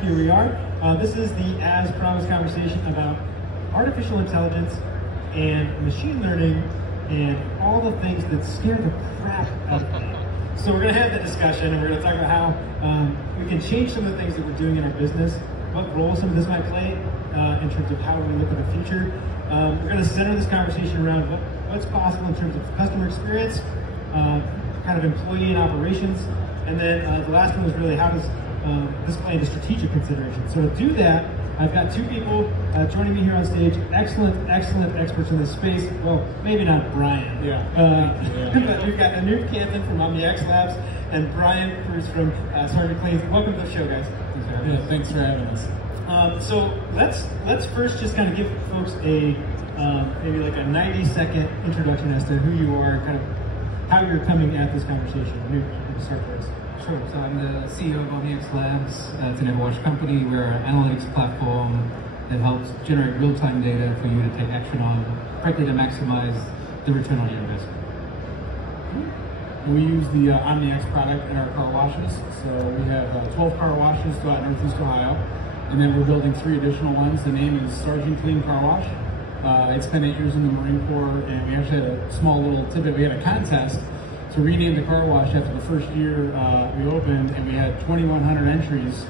back. Here we are. This is the As Promised conversation about artificial intelligence and machine learning and all the things that scare the crap out of me. So we're going to have that discussion, and we're going to talk about how we can change some of the things that we're doing in our business, what role some of this might play in terms of how we look at the future. We're going to center this conversation around what's possible in terms of customer experience, kind of employee and operations, and then the last one was really how does this play into strategic consideration. So to do that, I've got two people joining me here on stage, excellent experts in this space. Well, maybe not Brian, but we've got Anoop Kanthan from omniX Labs and Brian Krusz from Sergeant Cleans. Welcome to the show, guys. Thanks for having us. So let's first just kind of give folks a maybe like a 90-second introduction as to who you are, kind of how you're coming at this conversation. Anoop, you can start first. Sure. So I'm the CEO of omniX Labs. It's an EverWash company. We're an analytics platform that helps generate real-time data for you to take action on, frankly, to maximize the return on your investment. We use the omniX product in our car washes. So we have 12 car washes throughout Northeast Ohio, and then we're building 3 additional ones. The name is Sergeant Clean Car Wash. It's been 8 years in the Marine Corps, and we actually had a small little tidbit. We had a contest to rename the car wash after the first year we opened, and we had 2,100 entries,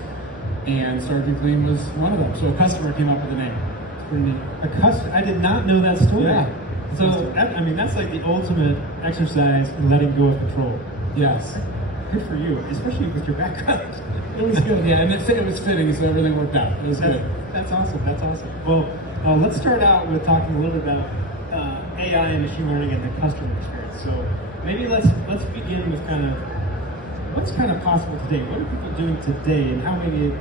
and Sergeant Clean was one of them. So a customer came up with the name. It's pretty neat. A customer? I did not know that story. Yeah. So I mean, that's like the ultimate exercise in letting go of control. Yes. Good for you, especially with your background. It was good, yeah, and it was fitting, so everything worked out. It was good. That's awesome. That's awesome. Well, let's start out with talking a little bit about AI and machine learning and the customer experience. So maybe let's begin with kind of what's kind of possible today. What are people doing today, and how maybe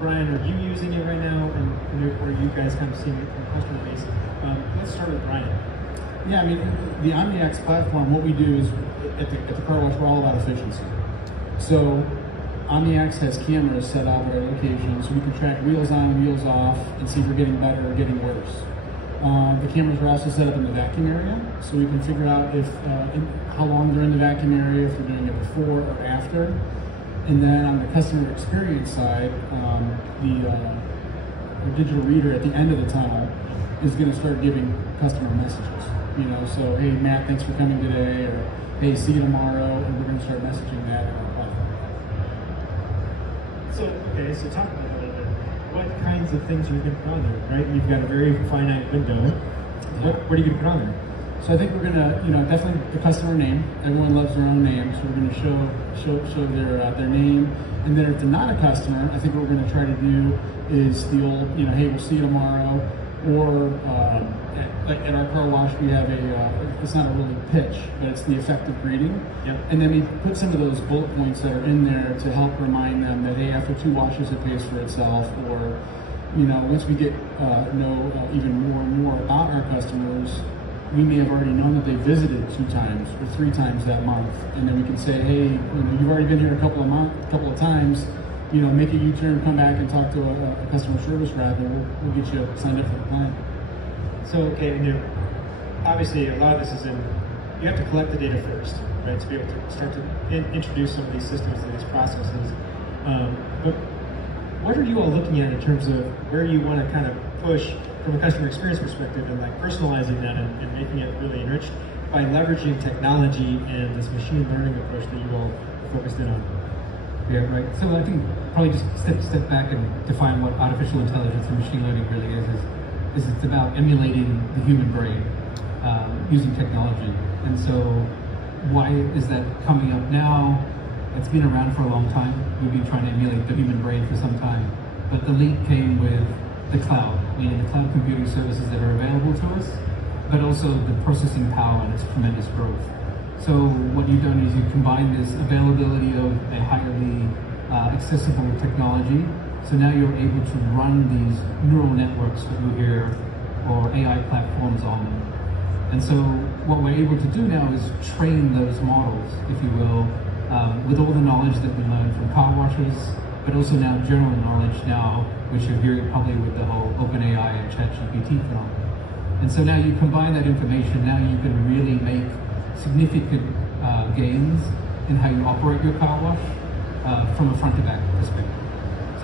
Brian, are you using it right now, and or are you guys kind of seeing it from a customer base? Let's start with Brian. Yeah, I mean, the omniX platform, what we do is at the car wash, we're all about efficiency. So omniX has cameras set out at our locations, so we can track wheels on, wheels off, and see if we're getting better or getting worse. The cameras are also set up in the vacuum area, so we can figure out if how long they're in the vacuum area, if they're doing it before or after. And then on the customer experience side, the digital reader at the end of the tunnel is going to start giving customer messages. You know, so hey Matt, thanks for coming today, or hey, see you tomorrow, and we're going to start messaging that on our platform. So talk about that a little bit. What kinds of things are you going to put on there, right? You've got a very finite window. What are you going to put on there? So I think we're going to, definitely the customer name. Everyone loves their own name, so we're going to show their name. And then if they're not a customer, I think what we're going to try to do is the old, hey, we'll see you tomorrow. Or at our car wash, we have it's not a really pitch, but it's the effective greeting. Yep. And then we put some of those bullet points that are in there to help remind them that, hey, after 2 washes, it pays for itself. Or, once we get know even more and more about our customers, we may have already known that they visited 2 times or 3 times that month. And then we can say, hey, you've already been here a couple of times. Make a U-turn, come back and talk to a customer service rep, and we'll get you signed up for the plan. So, okay, obviously a lot of this is you have to collect the data first, right, to be able to start to introduce some of these systems and these processes. But what are you all looking at in terms of where you want to kind of push from a customer experience perspective and like personalizing that and making it really enriched by leveraging technology and this machine learning approach that you all focused in on? Yeah, right. So I think probably just step back and define what artificial intelligence and machine learning really is it's about emulating the human brain using technology. And so why is that coming up now? It's been around for a long time. We've been trying to emulate the human brain for some time. But the leap came with the cloud, meaning the cloud computing services that are available to us, but also the processing power and its tremendous growth. So what you've done is you combine this availability of a highly accessible technology. So now you're able to run these neural networks that you hear, or AI platforms on them. And so what we're able to do now is train those models, if you will, with all the knowledge that we learned from car washes, but also now general knowledge now, which you're hearing probably with the whole OpenAI and ChatGPT phenomenon. And so now you combine that information, now you can really make significant gains in how you operate your car wash from a front to back perspective.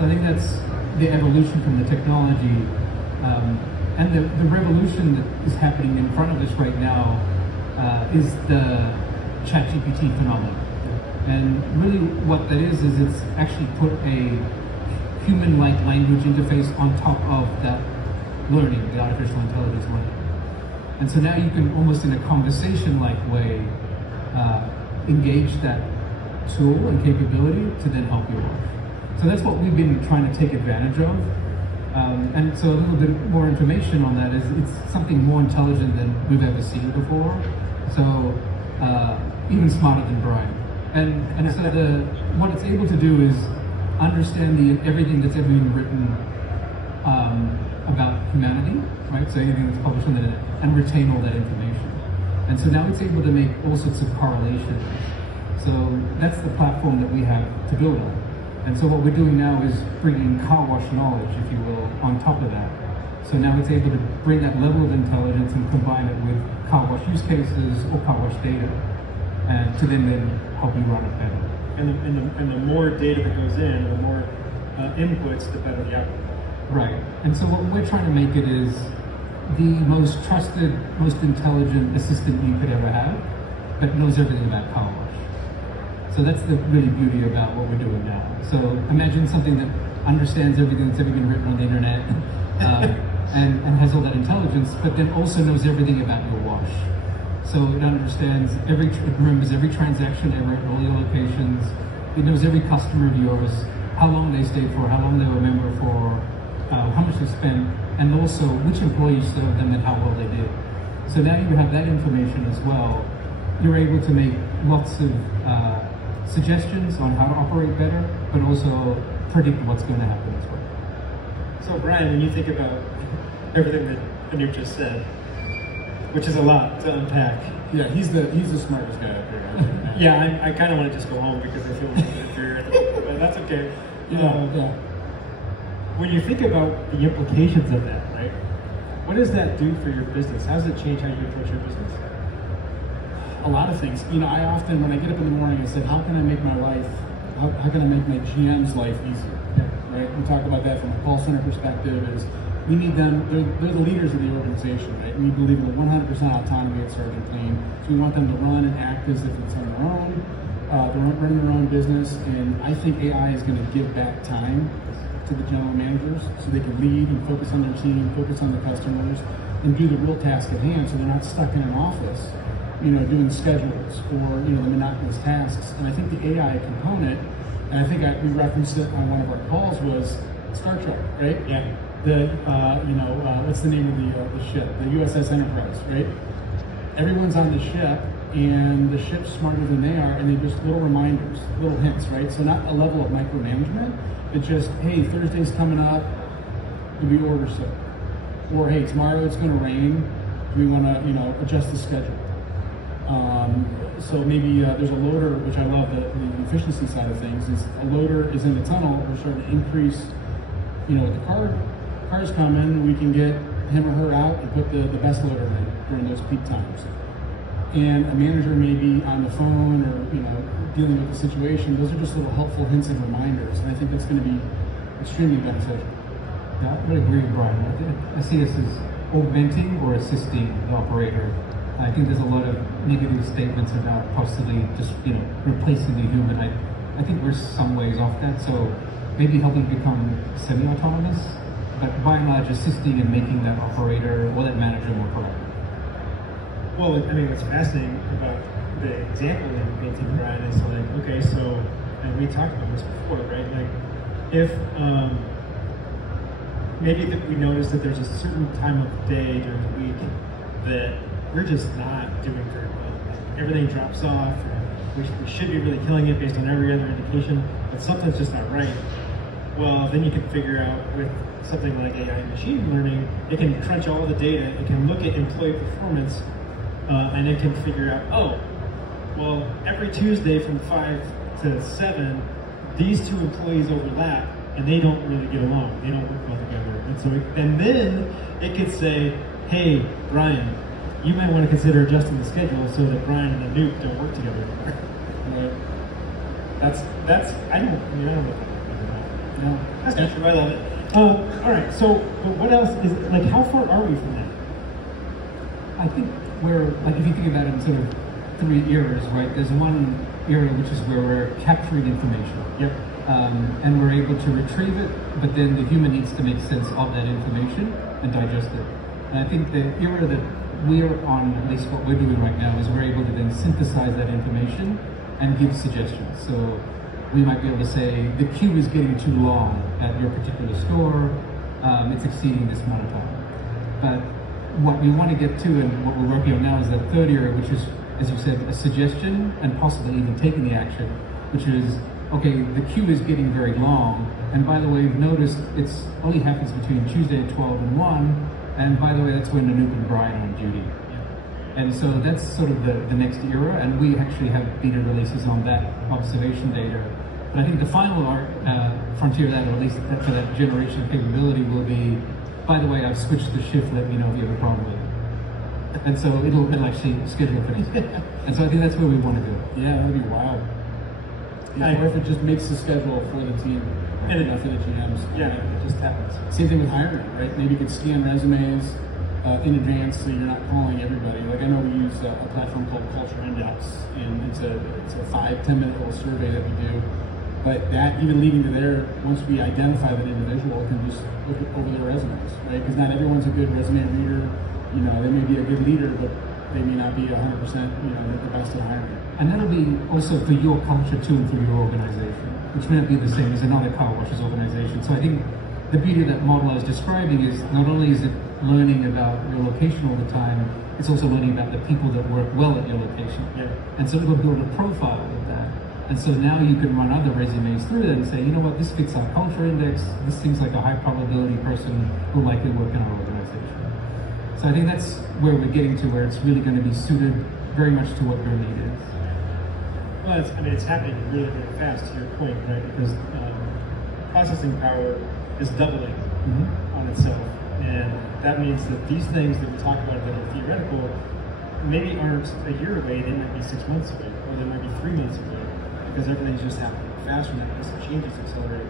So So I think that's the evolution from the technology, and the revolution that is happening in front of us right now is the ChatGPT phenomenon. And really what that is it's actually put a human-like language interface on top of that learning, the artificial intelligence learning. And so now you can almost in a conversation-like way engage that tool and capability to then help you wash. So that's what we've been trying to take advantage of. And so a little bit more information on that is it's something more intelligent than we've ever seen before. So even smarter than Brian. And so what it's able to do is understand everything that's ever been written about humanity, right? So anything that's published on the internet, and retain all that information. And so now it's able to make all sorts of correlations. So that's the platform that we have to build on. And so what we're doing now is bringing car wash knowledge, if you will, on top of that. So now it's able to bring that level of intelligence and combine it with car wash use cases or car wash data, and to then help you run it better. And the more data that goes in, the more inputs, the better the output. Right. And so what we're trying to make it is the most trusted, most intelligent assistant you could ever have, that knows everything about car wash. So that's the really beauty about what we're doing now. So imagine something that understands everything that's ever been written on the internet and has all that intelligence, but then also knows everything about your wash. So it understands it remembers every transaction ever at all your locations. It knows every customer of yours, how long they stayed for, how long they were a member for, how much they spent, and also which employees served them and how well they did. So now you have that information as well. You're able to make lots of suggestions on how to operate better, but also predict what's going to happen as well. So Brian, when you think about everything that Anoop just said, which is a lot to unpack. Yeah, he's the smartest guy up here. Yeah, I kind of want to just go home because I feel a little bit inferior, but that's okay. Yeah. When you think about the implications of that, right? What does that do for your business? How does it change how you approach your business? A lot of things. I often, when I get up in the morning, I said, how can I make my life, how can I make my GM's life easier? Right? We talk about that from a call center perspective. Is we need them, they're the leaders of the organization, right? We believe in 100% autonomy at Sergeant Clean. So we want them to run and act as if it's on their own. They're running their own business, and I think AI is going to give back time to the general managers so they can lead and focus on their team, focus on the customers, and do the real task at hand so they're not stuck in an office, doing schedules or, the monotonous tasks. And I think the AI component, and I think we referenced it on one of our calls, was Star Trek, right? Yeah. What's the name of the ship? The USS Enterprise, right? Everyone's on the ship, and the ship's smarter than they are, and they're just little reminders, little hints, right? So not a level of micromanagement, but just, hey, Thursday's coming up, do we order so? Or, hey, tomorrow it's going to rain, do we want to, adjust the schedule? So maybe there's a loader, which I love the efficiency side of things, is a loader is in the tunnel, we're starting to increase, the car's coming, we can get him or her out and put the best loader in during those peak times. And a manager may be on the phone or, dealing with the situation. Those are just little helpful hints and reminders, and I think that's going to be extremely beneficial. Yeah, I would agree with Brian. I see this as augmenting or assisting the operator. I think there's a lot of negative statements about possibly just, replacing the human. I think we're some ways off that, so maybe helping become semi-autonomous, but by and large assisting and making that operator or that manager more productive. Well, what's fascinating about the example that you're painting, Brian, is okay, so, and we talked about this before, right? If maybe that we notice that there's a certain time of day during the week that we're just not doing very well. Everything drops off, we should be really killing it based on every other indication, but something's just not right. Well, then you can figure out with something like AI and machine learning, it can crunch all the data, it can look at employee performance, and it can figure out, oh, well, every Tuesday from 5 to 7, these two employees overlap, and they don't really get along. They don't work well together. And then it could say, hey, Brian, you might want to consider adjusting the schedule so that Brian and Anoop don't work together anymore. Right? I don't know if No, that's not true. I love it. All right. So, but what else is like? How far are we from that? I think we're like, if you think about it in sort of 3 eras, right? There's one era which is where we're capturing information. Yep. And we're able to retrieve it, but then the human needs to make sense of that information and digest it. And I think the era that we're on, at least what we're doing right now, is we're able to then synthesize that information and give suggestions. So we might be able to say, the queue is getting too long at your particular store, it's exceeding this amount of time. But what we want to get to and what we're working on now is that third era, which is, as you said, a suggestion and possibly even taking the action, which is, okay, the queue is getting very long, and by the way, you've noticed it's only happens between Tuesday at 12 and 1, and by the way, that's when Anoop and Brian are on duty. And so that's sort of the next era, and we actually have beta releases on that observation data. But I think the final frontier of that, or at least for that generation of capability, will be, by the way, I've switched the shift, let me know if you have a problem with it. And so it'll actually schedule things. And so I think that's where we want to go. Yeah, that'd be wild. Yeah, or if it just makes the schedule for the team, and for the GMs. Yeah, it just happens. Same thing with hiring, right? Maybe you could scan resumes in advance so you're not calling everybody. Like I know we use a platform called Culture Index, and it's a 5-10 minute little survey that we do. But that, even leading to there, once we identify that individual, can just look over their resumes, right? Because not everyone's a good resume reader. You know, they may be a good leader, but they may not be 100%, the best at hiring. And that'll be also for your culture too, and for your organization, which may not be the same as another car washer's organization. So I think the beauty of that model I was describing is not only is it learning about your location all the time, it's also learning about the people that work well at your location. Yeah. And so it'll build a profile of that. And so now you can run other resumes through that and say, you know what, this fits our culture index, this seems like a high probability person who will likely work in our organization. So I think that's where we're getting to, where it's really going to be suited very much to what your need is. Well, it's happening really, really fast, to your point, right? Because processing power is doubling on itself. And that means that these things that we talk about that are theoretical maybe aren't a year away, they might be 6 months away, or they might be 3 months away, because everything's just happening faster now because the changes accelerate.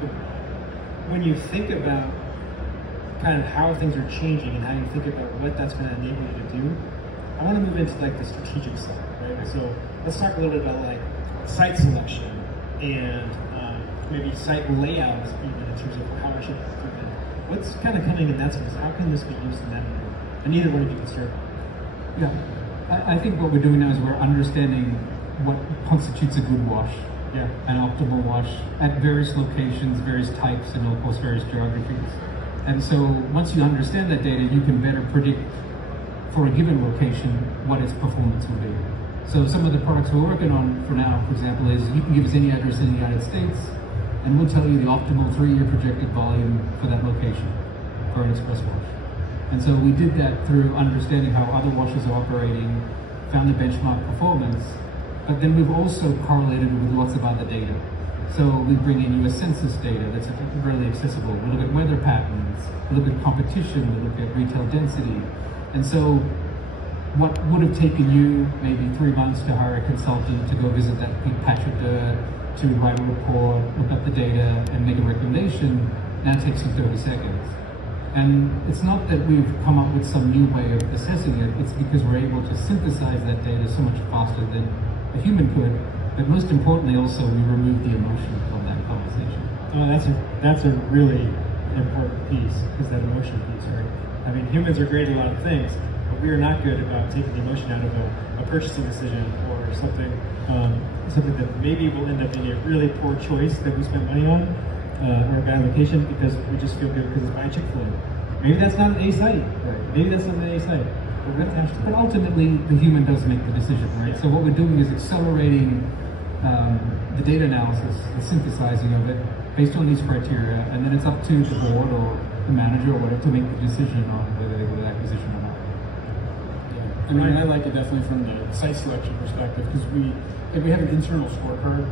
But when you think about kind of how things are changing and how you think about what that's going to enable you to do, I want to move into like the strategic side, right? So let's talk a little bit about like site selection and maybe site layouts, even in terms of how I should improve it. What's kind of coming in that space? How can this be used in that area? And either one of you can start. Yeah, I think what we're doing now is we're understanding what constitutes a good wash, an optimal wash at various locations, various types, and of course various geographies. And so once you understand that data, you can better predict for a given location what its performance will be. So some of the products we're working on for now, for example, is you can give us any address in the United States, and we'll tell you the optimal 3-year projected volume for that location for an express wash. And so we did that through understanding how other washes are operating, found the benchmark performance, but then we've also correlated with lots of other data. So we bring in US Census data that's really accessible. We look at weather patterns, we look at competition, we look at retail density. And so what would have taken you maybe 3 months to hire a consultant to go visit that big patch of dirt, to write a report, look up the data, and make a recommendation, now takes you 30 seconds. And it's not that we've come up with some new way of assessing it, it's because we're able to synthesize that data so much faster than a human could, but most importantly also we remove the emotion from that conversation. Oh, that's a really important piece, is that emotion piece, right? I mean, humans are great at a lot of things, but we are not good about taking the emotion out of a purchasing decision or something that maybe will end up being a really poor choice that we spent money on, or a bad location because we just feel good because it's buying Chick-fil-A. Maybe that's not an A site, right? Maybe that's not an A site. But ultimately, the human does make the decision, right? So what we're doing is accelerating the data analysis, the synthesizing of it based on these criteria, and then it's up to the board or the manager or whatever to make the decision on whether they go with acquisition or not. Yeah. I mean, I like it definitely from the site selection perspective because we have an internal scorecard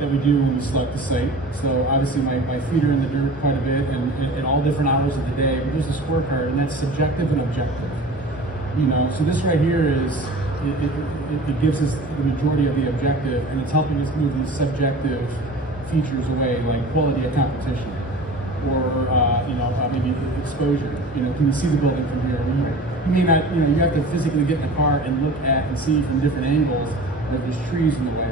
that we do when we select the site. So obviously my feet are in the dirt quite a bit and at all different hours of the day, but there's a scorecard and that's subjective and objective. So this right here is, it gives us the majority of the objective and it's helping us move these subjective features away, like quality of competition, or maybe exposure. Can you see the building from here? You may not. You have to physically get in the car and look at and see from different angles. Or there's trees in the way.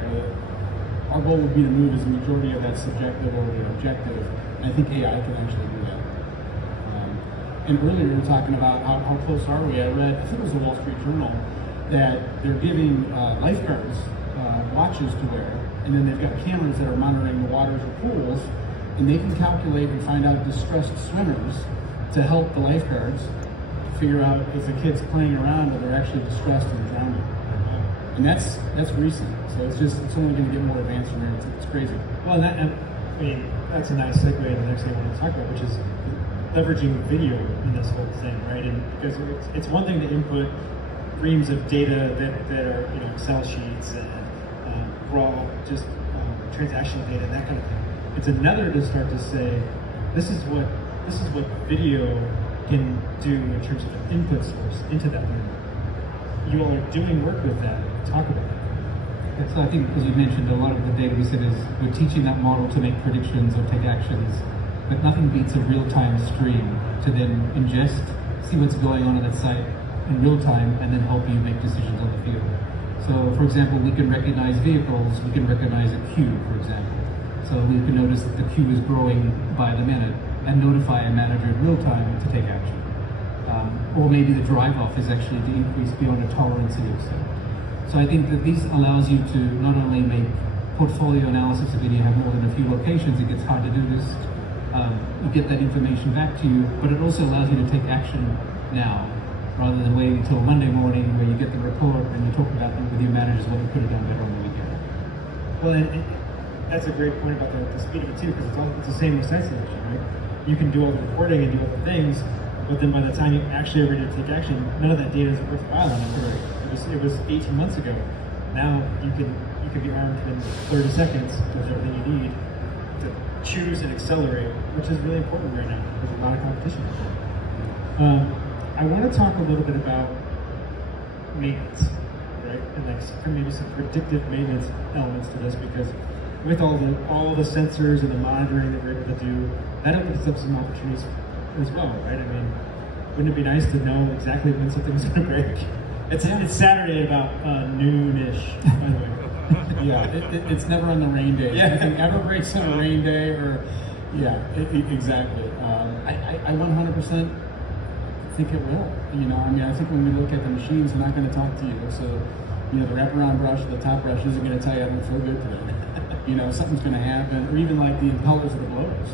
Our goal would be to move as a majority of that subjective over to objective. And I think AI can actually do that. And earlier we were talking about how close are we? I read, I think it was the Wall Street Journal, that they're giving lifeguards watches to wear, and then they've got cameras that are monitoring the waters or pools, and they can calculate and find out distressed swimmers to help the lifeguards figure out if the kid's playing around or they're actually distressed and drowning. And that's recent, so it's only going to get more advanced from there. It's crazy. Well, that's a nice segue to the next thing I want to talk about, which is leveraging video in this whole thing, right? And because it's one thing to input reams of data that are Excel sheets and raw transactional data and that kind of thing. It's another to start to say, this is what video can do in terms of an input source into that learning. You all are doing work with that. Talk about that. So I think, as you mentioned, a lot of the data we said is we're teaching that model to make predictions or take actions, but nothing beats a real-time stream to then ingest, see what's going on that site in real time, and then help you make decisions on the field. So, for example, we can recognize vehicles, we can recognize a queue, for example. So we can notice that the queue is growing by the minute and notify a manager in real time to take action. Or maybe the drive-off is actually to increase beyond a tolerance of yourself. So I think that this allows you to not only make portfolio analysis when you have more than a few locations, it gets hard to do this. You get that information back to you, but it also allows you to take action now, rather than waiting until Monday morning where you get the report and you talk about it with your managers what you could have done better on the weekend. Well, and that's a great point about the speed of it too, because it's the same with site selection, right? You can do all the reporting and do all the things, but then by the time you actually are ready to take action, none of that data is worthwhile anymore. It was 18 months ago. Now you can be armed in 30 seconds with everything you need to choose and accelerate, which is really important right now. There's a lot of competition. I want to talk a little bit about maintenance, right? And maybe some predictive maintenance elements to this, because with all the sensors and the monitoring that we're able to do, that opens up some opportunities as well, right? I mean, wouldn't it be nice to know exactly when something's going to break? It's Saturday about noon-ish, by the way. Yeah, it's never on the rain day. Yeah. Nothing ever breaks on a rain day, or exactly. I 100% think it will. I think when we look at the machines, they're not going to talk to you. So, the wraparound brush, the top brush isn't going to tell you I don't feel good today. Something's going to happen, or even like the impellers of the blowers.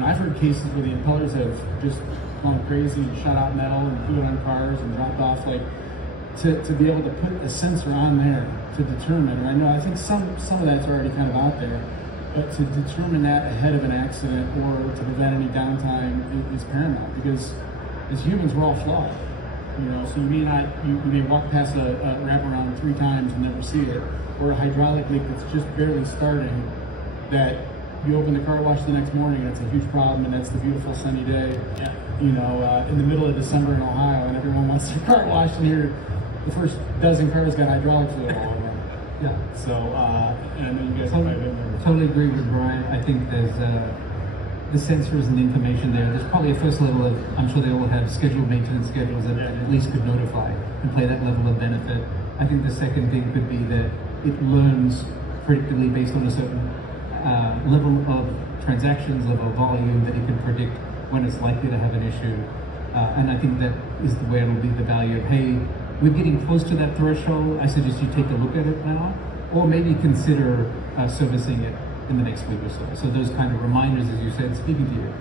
I've heard cases where the impellers have just gone crazy and shot out metal and threw it on cars and dropped off. To be able to put a sensor on there to determine, and I think some of that's already kind of out there, but to determine that ahead of an accident or to prevent any downtime is paramount, because as humans we're all flawed. So you may walk past a wraparound 3 times and never see it, or a hydraulic leak that's just barely starting, that you open the car wash the next morning and it's a huge problem, and that's the beautiful sunny day, in the middle of December in Ohio, and everyone wants their car washed, and here the first dozen cars got hydraulic fluid all over them. Yeah. So, and I know you guys have been there. Totally agree with Brian. I think there's the sensors and the information there. There's probably a first level of, I'm sure they all have scheduled maintenance schedules that at least could notify and play that level of benefit. I think the second thing could be that it learns predictably based on a certain level of transactions, level of volume, that it can predict when it's likely to have an issue. And I think that is the way it'll be the value of, hey, we're getting close to that threshold. I suggest you take a look at it now, or maybe consider servicing it in the next week or so. So those kind of reminders, as you said, speaking to you.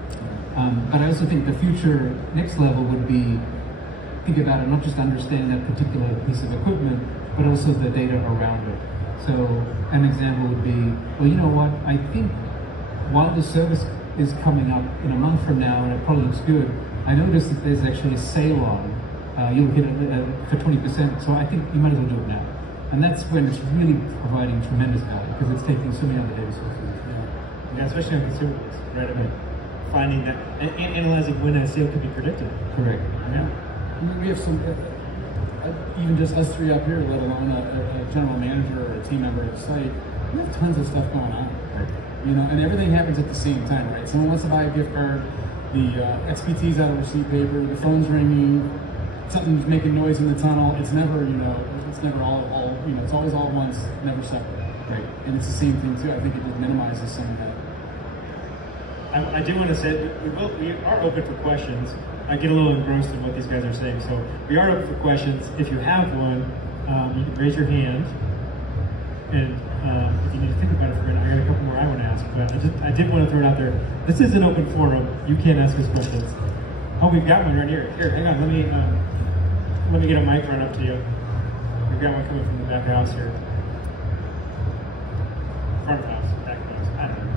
But I also think the future next level would be, think about it, not just understanding that particular piece of equipment, but also the data around it. So an example would be, well, you know what, I think while the service is coming up in a month from now and it probably looks good, I noticed that there's actually a sale on. You'll get it for 20%, so I think you might as well do it now. And that's when it's really providing tremendous value, because it's taking so many other data sources. Yeah, especially on consumables, right? I mean, finding that and analyzing when that sale could be predicted. Correct. Yeah. We have some, even just us 3 up here, let alone a general manager or a team member at the site, we have tons of stuff going on. you know, and everything happens at the same time, right? Someone wants to buy a gift card, the XPT's out of receipt paper, the phone's ringing, something's making noise in the tunnel. It's never, you know, it's never all you know, it's always all at once, never separate, right? And it's the same thing too. I think it just minimizes some of that. I do want to say we are open for questions. I get a little engrossed in what these guys are saying, so we are open for questions. If you have one, you can raise your hand. And if you need to think about it for a minute, I got a couple more I want to ask, but I did want to throw it out there. This is an open forum. You can ask us questions. Oh, we've got one right here. Here, hang on. Let me get a mic right up to you. We've got one coming from the back of the house here. Front of the house, back of the house. I don't know.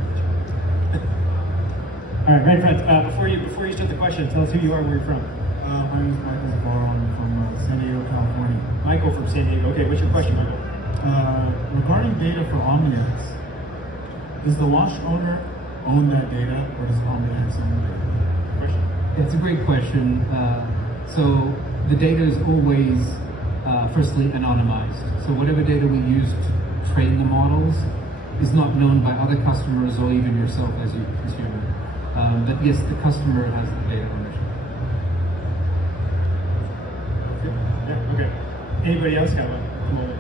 All right, right in front. Before you start the question, tell us who you are, where you're from. My name is Michael Zavarro. I'm from San Diego, California. Michael from San Diego. Okay, what's your question, Michael? Regarding data for omniX, does the wash owner own that data, or does omniX own the data? Question. It's a great question. So the data is always, firstly, anonymized. So whatever data we use to train the models is not known by other customers or even yourself as you consume it. But yes, the customer has the data ownership. Yeah, okay. Anybody else got one? Come on.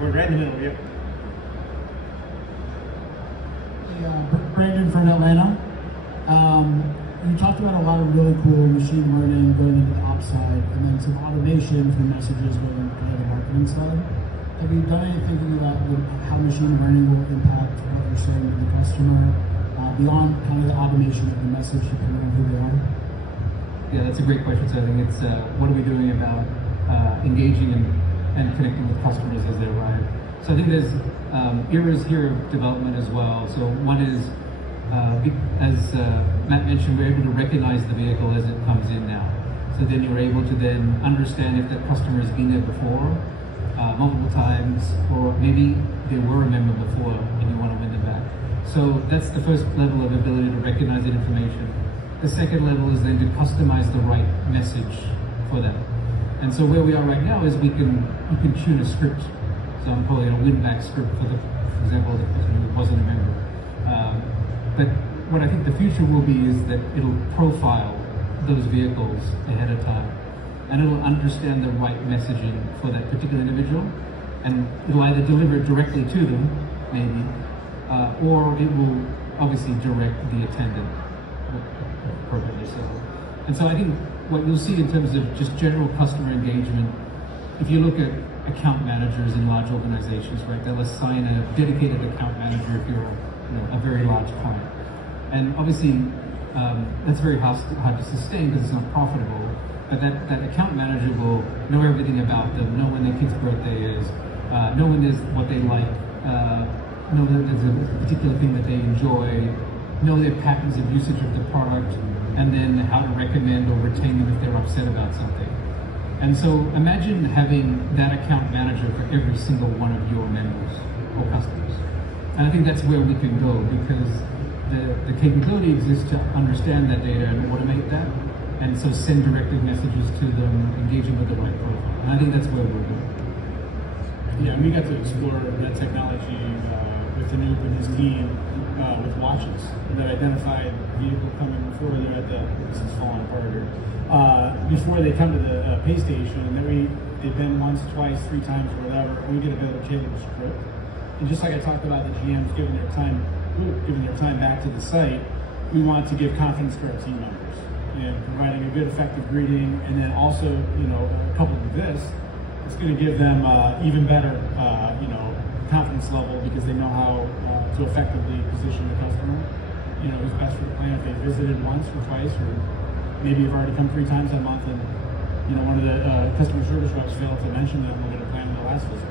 We're right in the middle, yep. Brandon from Atlanta. You talked about a lot of really cool machine learning going into the ops side, and then some automation for messages going into the marketing side. Have you done any thinking about how machine learning will impact what you're saying to the customer, beyond kind of the automation of the message depending on who they are? Yeah, that's a great question. So I think it's what are we doing about engaging and connecting with customers as they arrive. So I think there's eras here of development as well. So one is, as Matt mentioned, we're able to recognize the vehicle as it comes in now. So then you're able to then understand if that customer has been there before, multiple times, or maybe they were a member before and you want to win them back. So that's the first level of ability to recognize that information. The second level is then to customize the right message for them. And so where we are right now is you can tune a script. So I'm calling it a win-back script for example, the person who wasn't a member. But what I think the future will be is that it'll profile those vehicles ahead of time. And it'll understand the right messaging for that particular individual. And it'll either deliver it directly to them, maybe, or it will obviously direct the attendant appropriately. And so I think what you'll see in terms of just general customer engagement, if you look at account managers in large organizations, right, they'll assign a dedicated account manager if you're a very large client. And obviously, that's very hard to sustain because it's not profitable. But that account manager will know everything about them, know when their kid's birthday is, know when there's what they like, know that there's a particular thing that they enjoy, know their patterns of usage of the product, and then how to recommend or retain them if they're upset about something. And so imagine having that account manager for every single one of your members or customers. And I think that's where we can go, because the capability exists to understand that data and automate that, and so send directed messages to them, engaging with the right profile. And I think that's where we're going. Yeah, and we got to explore that technology with Anoop and his team with watches that identified vehicle coming before they're at this is falling apart here. Before they come to the pay station, and then they've been once, twice, 3 times, or whatever, and we get a bit of tailored script. And just like I talked about the GMs giving their time back to the site, we want to give confidence to our team members and providing a good, effective greeting, and then also, coupled with this, it's going to give them even better, confidence level, because they know how to effectively position the customer. Who's best for the plan if they visited once or twice, or maybe you've already come 3 times a month, and one of the customer service reps failed to mention that we're going to plan their last visit.